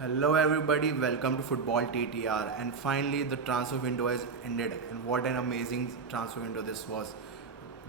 Hello everybody, welcome to Football TTR, and finally the transfer window has ended, and what an amazing transfer window this was.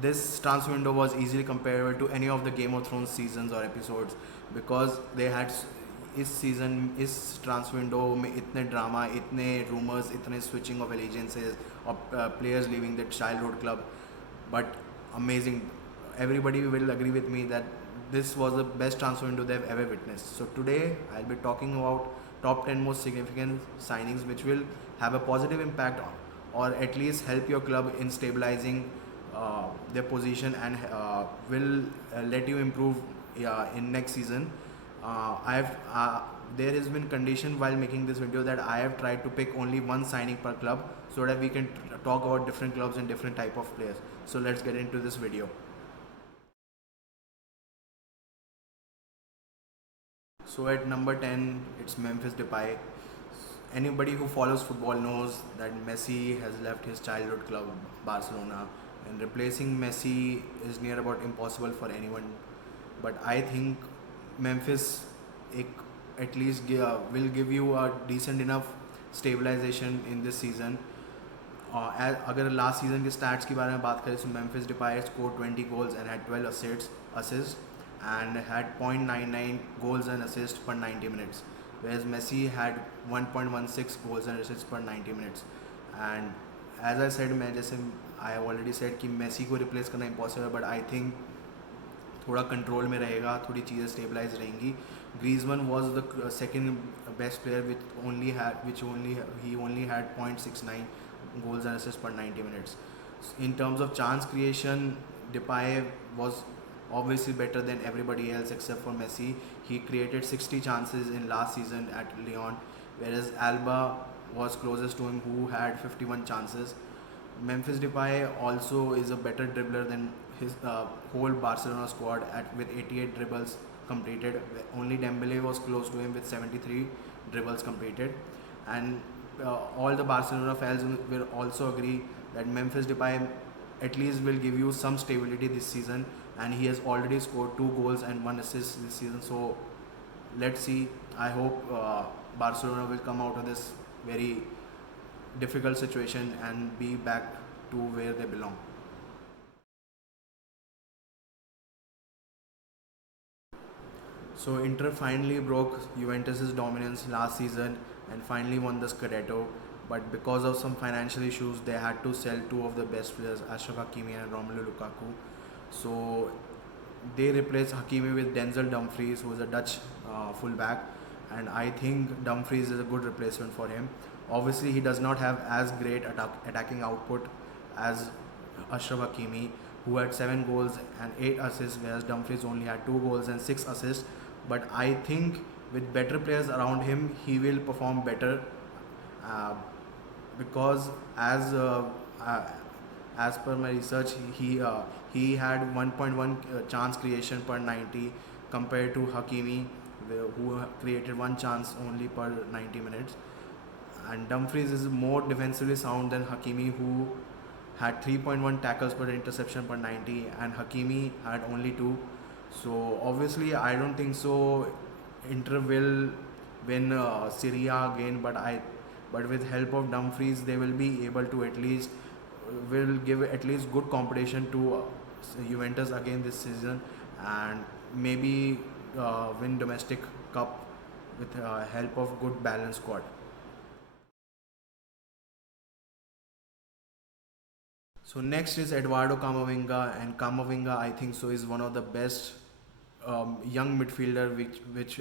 This transfer window was easily comparable to any of the Game of Thrones seasons or episodes because they had इस season इस transfer window में इतने drama, इतने rumors, इतने switching of allegiances of players leaving their childhood club, but amazing. Everybody will agree with me that this was the best transfer window they've ever witnessed. So today I'll be talking about top 10 most significant signings which will have a positive impact on, or at least help your club in stabilizing their position and will let you improve in next season. I've There has been condition while making this video that I have tried to pick only one signing per club so that we can talk about different clubs and different type of players. So let's get into this video. So at number 10, it's Memphis Depay. Anybody who follows football knows that Messi has left his childhood club Barcelona, and replacing Messi is near about impossible for anyone. But I think Memphis at least will give you a decent enough stabilization in this season. अगर last season के stats के बारे में बात करें तो Memphis Depay score 20 goals and had 12 assists and had 0.99 goals and assists per 90 minutes, whereas Messi had 1.16 goals and assists per 90 minutes. And as I said, I have already said कि Messi को replace करना impossible है, but I think थोड़ा control में रहेगा, थोड़ी चीज़ें stabilise रहेंगी. Griezmann was the second best player he only had 0.69 goals and assists per 90 minutes. In terms of chance creation, Depay was obviously better than everybody else except for Messi. He created 60 chances in last season at Lyon, whereas Alba was closest to him, who had 51 chances. Memphis Depay also is a better dribbler than his whole Barcelona squad with 88 dribbles completed. Only Dembele was close to him with 73 dribbles completed. And all the Barcelona fans will also agree that Memphis Depay at least will give you some stability this season, and he has already scored 2 goals and 1 assist this season. So let's see. I hope Barcelona will come out of this very difficult situation and be back to where they belong. So Inter finally broke Juventus's dominance last season and finally won the Scudetto, but because of some financial issues they had to sell two of the best players, Achraf Hakimi and Romelu Lukaku. So they replaced Hakimi with Denzel Dumfries, who is a Dutch fullback, and I think Dumfries is a good replacement for him. Obviously he does not have as great attacking output as Achraf Hakimi, who had 7 goals and 8 assists, whereas Dumfries only had 2 goals and 6 assists. But I think with better players around him, he will perform better uh, because as per my research, he had 1.1 chance creation per 90 compared to Hakimi, who created 1 chance only per 90 minutes. And Dumfries is more defensively sound than Hakimi, who had 3.1 tackles per interception per 90, and Hakimi had only 2. So obviously I don't think so Inter will win Serie A again, but with help of Dumfries they will be able to at least will give at least good competition to Juventus again this season, and maybe win domestic cup with help of good balanced squad. So next is Eduardo Camavinga, and Camavinga I think so is one of the best young midfielder which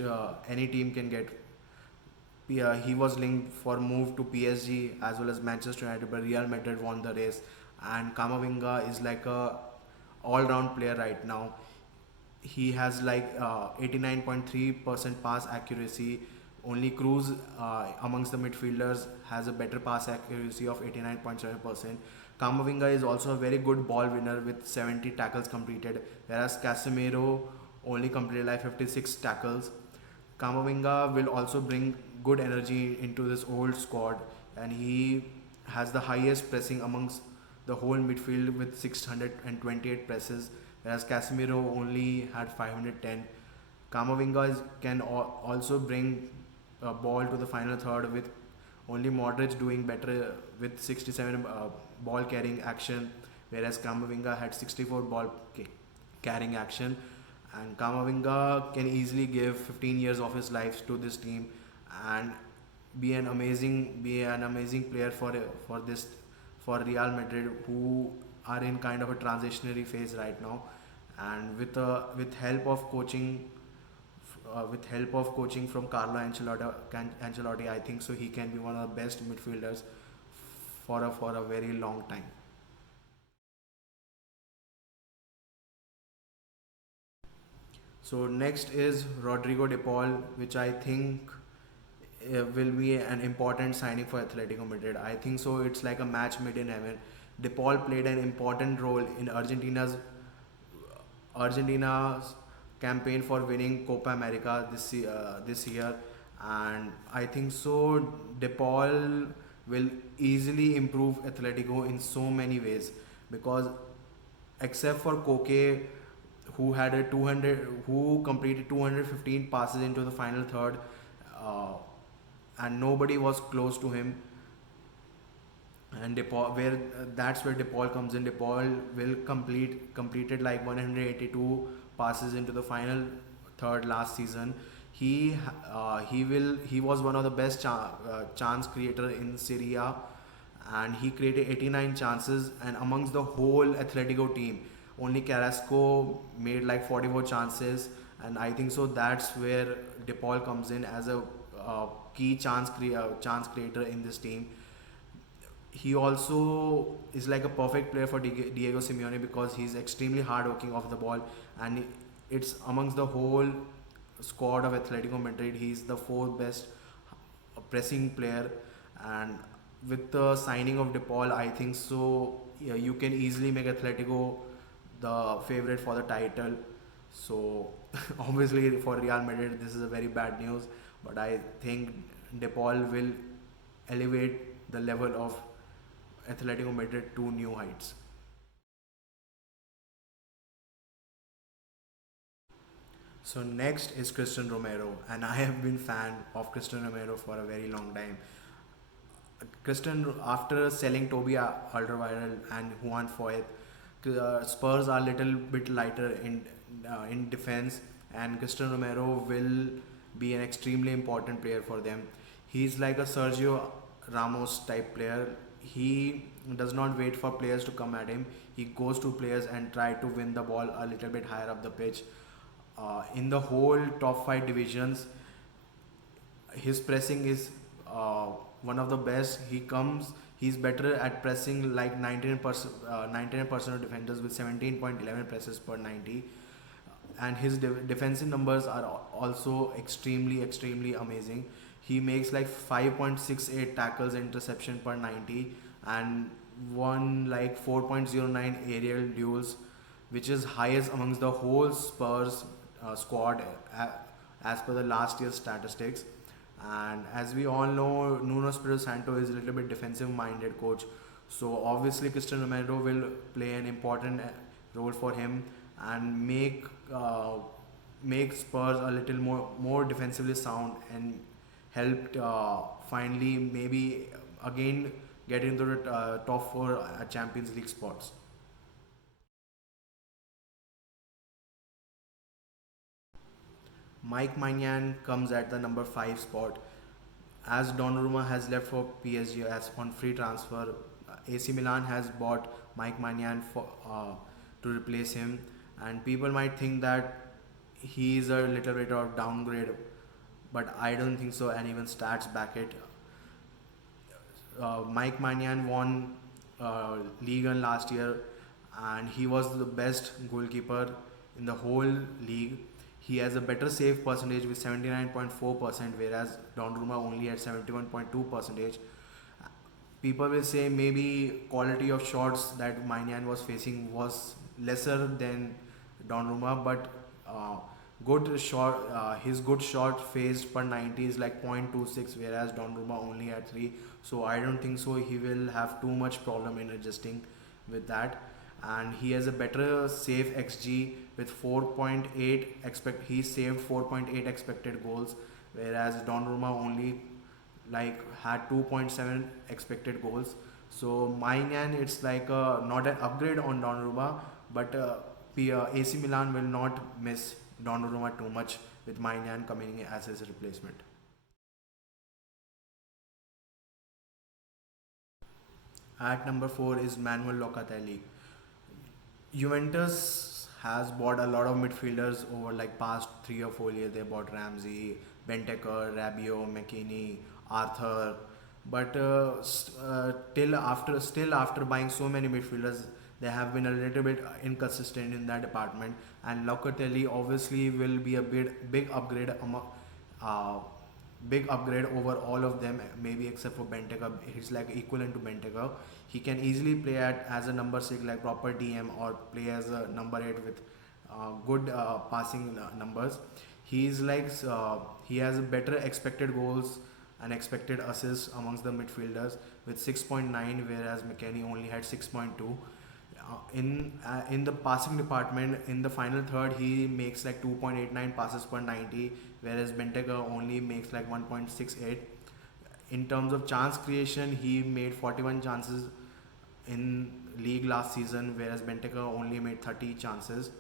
any team can get. He was linked for move to PSG as well as Manchester United, but Real Madrid won the race. And Camavinga is like a all-round player right now. He has like 89.3% pass accuracy. Only Cruz amongst the midfielders has a better pass accuracy of 89.7%. Camavinga is also a very good ball winner with 70 tackles completed, whereas Casemiro only completed like 56 tackles. Camavinga will also bring good energy into this old squad, and he has the highest pressing amongst the whole midfield with 628 presses, whereas Casemiro only had 510. Camavinga can also bring ball to the final third, with only Modric doing better with 67 ball carrying action, whereas Camavinga had 64 ball carrying action. And Camavinga can easily give 15 years of his life to this team and be an amazing player for Real Madrid, who are in kind of a transitionary phase right now. And with help of coaching from Carlo Ancelotti, I think so he can be one of the best midfielders for a very long time. So next is Rodrigo De Paul, which I think will be an important signing for Atletico Madrid. I think so. It's like a match made in heaven. De Paul played an important role in Argentina's campaign for winning Copa America this year, and I think so. De Paul will easily improve Atletico in so many ways, because except for Koke, who completed 215 passes into the final third, uh, and nobody was close to him. And DePaul, where that's where DePaul comes in. DePaul will completed like 182 passes into the final third last season. He was one of the best chance creator in Serie A, and he created 89 chances. And amongst the whole Atletico team, only Carrasco made like 44 chances. And I think so that's where DePaul comes in as a key chance creator in this team. He also is like a perfect player for Diego Simeone, because he's extremely hardworking off the ball, and it's amongst the whole squad of Atletico Madrid. He's the fourth best pressing player, and with the signing of De Paul, I think so. Yeah, you can easily make Atletico the favorite for the title. So obviously for Real Madrid, this is a very bad news, but I think De Paul will elevate the level of Atletico Madrid to new heights. So next is Christian Romero, and I have been fan of Christian Romero for a very long time. Christian, after selling Toby Alderweireld and Juan Foyth, Spurs are a little bit lighter in defense, and Christian Romero will be an extremely important player for them. He's like a Sergio Ramos type player. He does not wait for players to come at him. He goes to players and try to win the ball a little bit higher up the pitch. In the whole top five divisions, his pressing is one of the best. He's better at pressing like 99% of defenders with 17.11 presses per 90, and his defensive numbers are also extremely amazing. He makes like 5.68 tackles interception per 90, and won like 4.09 aerial duels, which is highest amongst the whole Spurs squad, as per the last year's statistics. And as we all know, Nuno Espirito Santo is a little bit defensive minded coach, so obviously Cristiano Romero will play an important role for him, and make Spurs a little more defensively sound, and helped finally maybe again get into the top four Champions League spots. Mike Maignan comes at the number 5 spot. As Donnarumma has left for PSG as on free transfer, AC Milan has bought Mike Maignan to replace him, and people might think that he is a little bit of downgrade, but I don't think so. And even stats back it. Mike Maignan won Ligue 1 last year, and he was the best goalkeeper in the whole league. He has a better save percentage with 79.4%, whereas Donnarumma only at 71.2%. People will say maybe quality of shots that Maignan was facing was lesser than Donnarumma, but his good shot faced per 90 is like 0.26, whereas Donnarumma only at 3. So I don't think so he will have too much problem in adjusting with that. And he has a better save xg with 4.8 he saved 4.8 expected goals, whereas Donnarumma only like had 2.7 expected goals. So Maignan, it's like not an upgrade on Donnarumma, but AC Milan will not miss Donnarumma too much with Maignan coming in as his replacement. At number 4 is Manuel Locatelli. Juventus has bought a lot of midfielders over like past 3 or 4 years. They bought Ramsey, Benteke, Rabiot, McKinney, Arthur, but still after buying so many midfielders, they have been a little bit inconsistent in that department. And Locatelli obviously will be a uh, big upgrade over all of them, maybe except for Benteke. He's like equivalent to Benteke. He can easily play at as a number 6, like proper DM, or play as a number 8 with good passing numbers. He's like he has better expected goals and expected assists amongst the midfielders with 6.9, whereas McKennie only had 6.2. In the passing department, in the final third, he makes like 2.89 passes per 90, whereas Benteke only makes like 1.68. In terms of chance creation, he made 41 chances in league last season, whereas Benteke only made 30 chances.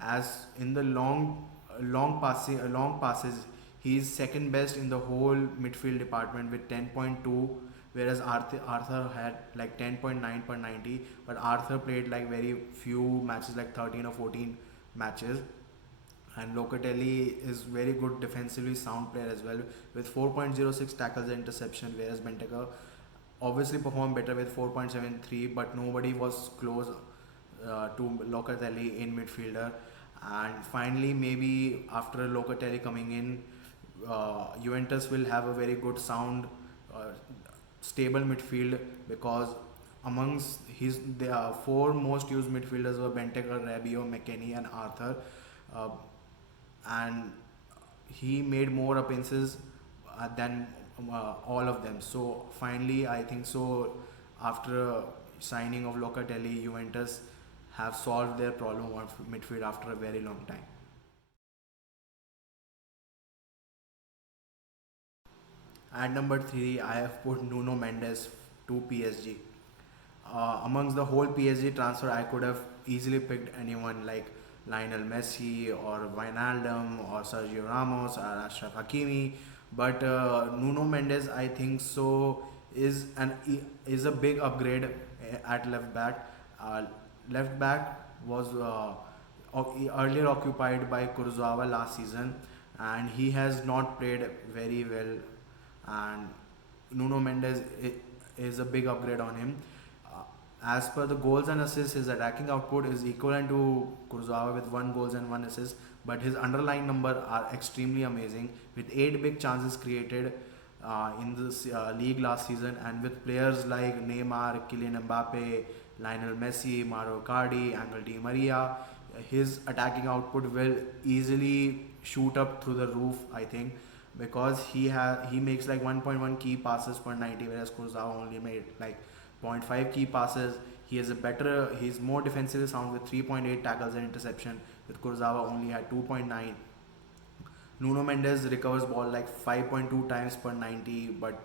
As in the long passes, he is second best in the whole midfield department with 10.2, whereas Arthur had like 10.9 per 90, but Arthur played like very few matches, like 13 or 14 matches. And Locatelli is very good defensively sound player as well with 4.06 tackles and interception, whereas Benteke obviously performed better with 4.73, but nobody was close to Locatelli in midfielder. And finally, maybe after Locatelli coming in, Juventus will have a very good sound stable midfield, because amongst the 4 most used midfielders were Benteke, Rabiot, McKennie, and Arthur, uh, and he made more appearances than all of them. So finally, I think so. After signing of Locatelli, Juventus have solved their problem of midfield after a very long time. At number 3, I have put Nuno Mendes to PSG. Amongst the whole PSG transfer, I could have easily picked anyone like Lionel Messi or Wijnaldum or Sergio Ramos or Ashraf Hakimi, but Nuno Mendes, I think so, is a big upgrade at left back. Uh, Left back was earlier occupied by Kurzawa last season, and he has not played very well. And Nuno Mendes is a big upgrade on him. Uh, as per the goals and assists, his attacking output is equivalent to Kurzawa with 1 goals and 1 assist, but his underlying number are extremely amazing with 8 big chances created in this league last season, and with players like Neymar, Kylian Mbappe, Lionel Messi, Mauro Icardi, Angel Di Maria, his attacking output will easily shoot up through the roof, I think, because he makes like 1.1 key passes per 90, whereas Kurzawa only made like zero point 0.5 key passes. He's more defensively sound with 3.8 tackles and interception, with Kurzawa only had 2.9. Nuno Mendes recovers ball like 5.2 times per 90, but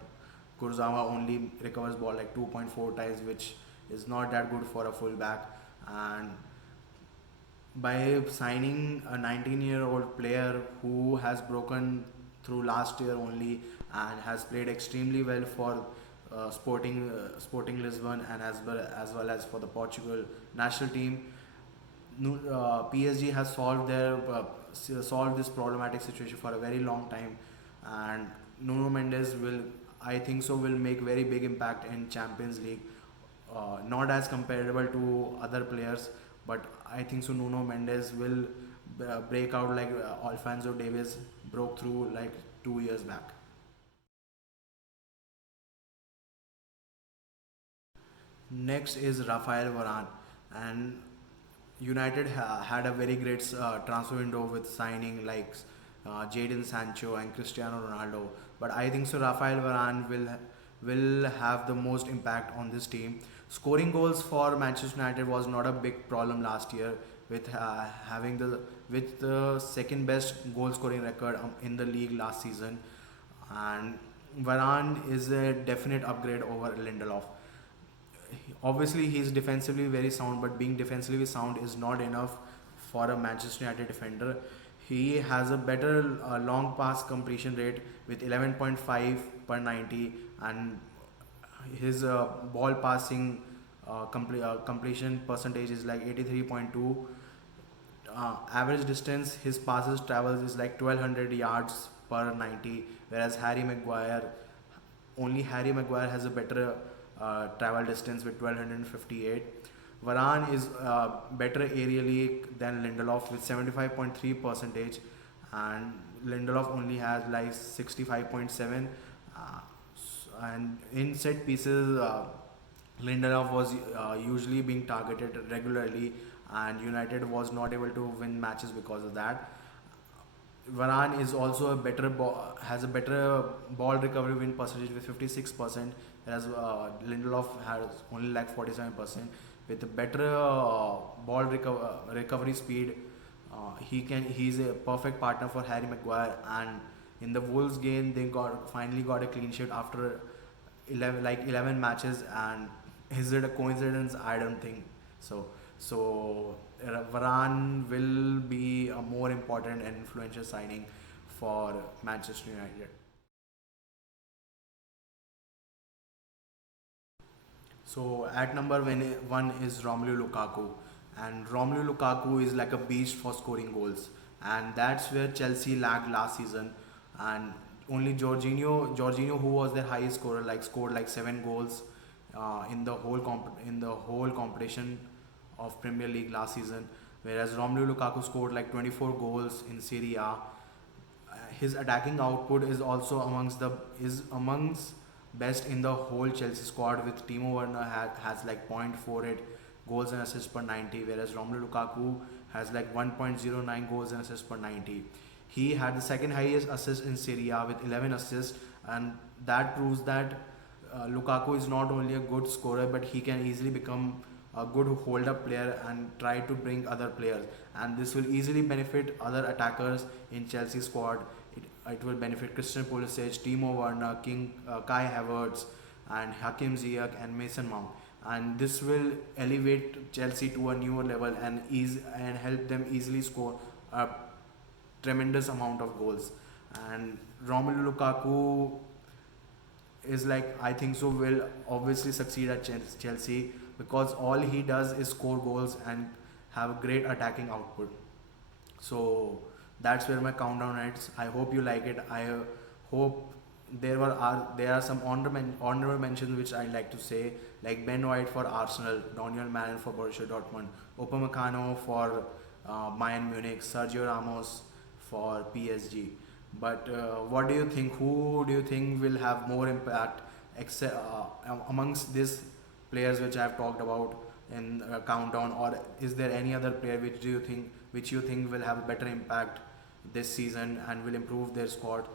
Kurzawa only recovers ball like 2.4 times, which is not that good for a fullback. And by signing a 19-year-old player who has broken through last year only and has played extremely well for Sporting Lisbon, and as well as for the Portugal national team, PSG has solved this problematic situation for a very long time, and Nuno Mendes will, I think so, will make very big impact in Champions League. Not as comparable to other players, but I think so. Nuno Mendes will break out like Alphonso Davies broke through like 2 years back. Next is Raphael Varane, and United had a very great transfer window with signing like Jadon Sancho and Cristiano Ronaldo. But I think so Rafael Varane will have the most impact on this team. Scoring goals for Manchester United was not a big problem last year, with having the second best goal scoring record in the league last season. And Varane is a definite upgrade over Lindelof. Obviously, he's defensively very sound, but being defensively sound is not enough for a Manchester United defender. He has a better long pass completion rate with 11.5 per 90, and his ball passing completion percentage is like 83.2. Average distance his passes travels is like 1200 yards per 90, whereas Harry Maguire has a better travel distance with 1258. Varane is better aerially than Lindelof with 75.3 percentage, and Lindelof only has like 65.7. And in set pieces, Lindelof was usually being targeted regularly, and United was not able to win matches because of that. Varane is also has a better ball recovery win percentage with 56%, whereas Lindelof has only like 47%. With a better recovery speed, he's a perfect partner for Harry Maguire. And in the Wolves game, they finally got a clean sheet after 11 matches. And is it a coincidence? I don't think so. So Varane will be a more important and influential signing for Manchester United. So at number one is Romelu Lukaku, and Romelu Lukaku is like a beast for scoring goals, and that's where Chelsea lagged last season. And only Jorginho, who was their highest scorer, like scored like 7 goals in the whole competition of Premier League last season, whereas Romelu Lukaku scored like 24 goals in Serie A. His attacking output is also amongst best in the whole Chelsea squad, with Timo Werner has like 0.48 goals and assists per 90, whereas Romelu Lukaku has like 1.09 goals and assists per 90. He had the second highest assist in Serie A with 11 assists, and that proves that Lukaku is not only a good scorer, but he can easily become a good hold-up player and try to bring other players. And this will easily benefit other attackers in Chelsea squad. It will benefit Christian Pulisic, Timo Werner, Kai Havertz, and Hakim Ziyech and Mason Mount. And this will elevate Chelsea to a newer level and help them easily score a tremendous amount of goals. And Romelu Lukaku is like, I think so, will obviously succeed at Chelsea, because all he does is score goals and have a great attacking output. So that's where my countdown ends. I hope you like it. I hope there are some honorable mentions which I'd like to say, like Ben White for Arsenal, Daniel Malin for Borussia Dortmund, Upamecano for Bayern Munich, Sergio Ramos for PSG. But what do you think? Who do you think will have more impact amongst these players which I have talked about in countdown, or is there any other player which you think will have a better impact this season and will improve their squad?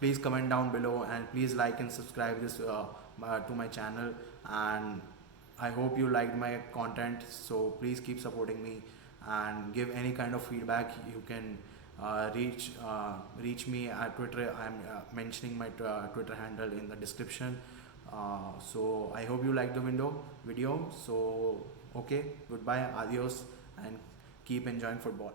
Please comment down below, and please like and subscribe this to my channel. And I hope you liked my content, so please keep supporting me and give any kind of feedback. You can reach me at Twitter. I'm mentioning my Twitter handle in the description. So I hope you liked the video. So okay, goodbye, adios, and keep enjoying football.